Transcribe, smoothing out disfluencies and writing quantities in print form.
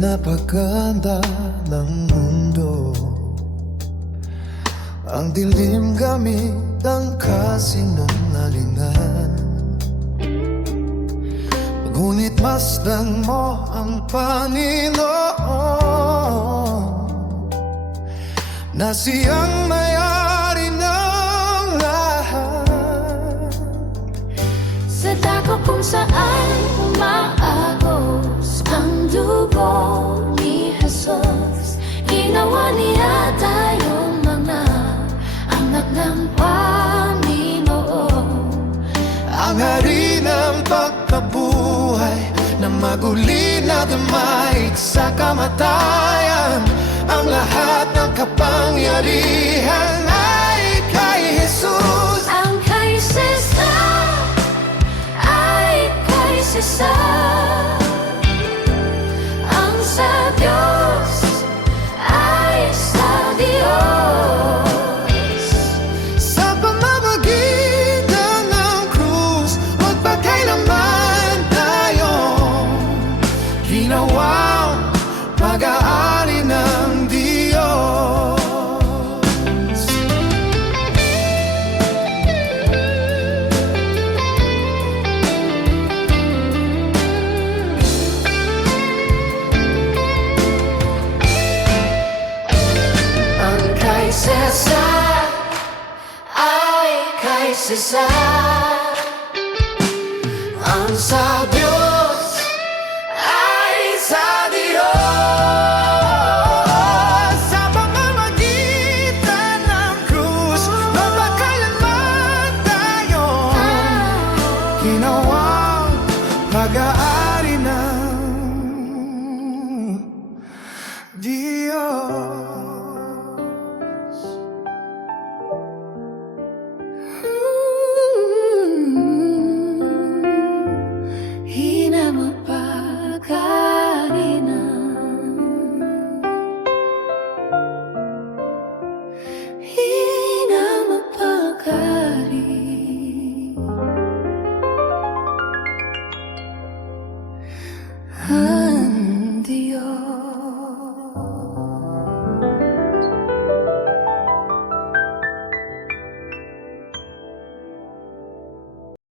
Pinapaganda ng mundo ang dilim gamit ang kasinungalingan. Ngunit masdan mo ang Panginoon na siyang may-ari ng lahat. Sa dako kung saan umaagos ang dugo ni Jesus, ginawa niya tayong mga anak ng Panginoon. Ang hari ng pagkabuhay na maguli na dumait sa kamatayan. Ang lahat ng kapangyarihan ay kay Jesus. Ang kay Cesar ay kay Cesar. Ang sa Diyos ay sa Diyos. Sa pamamagitan ng krus, magpakailanman tayong ginawang pag-aari ng Diyos. Ang kay Cesar ay kay Cesar. Ang sa Diyos ay sa Diyos. Sa pamamagitan ng krus, magpakailanman tayong ginawang pag-aari ng Diyos.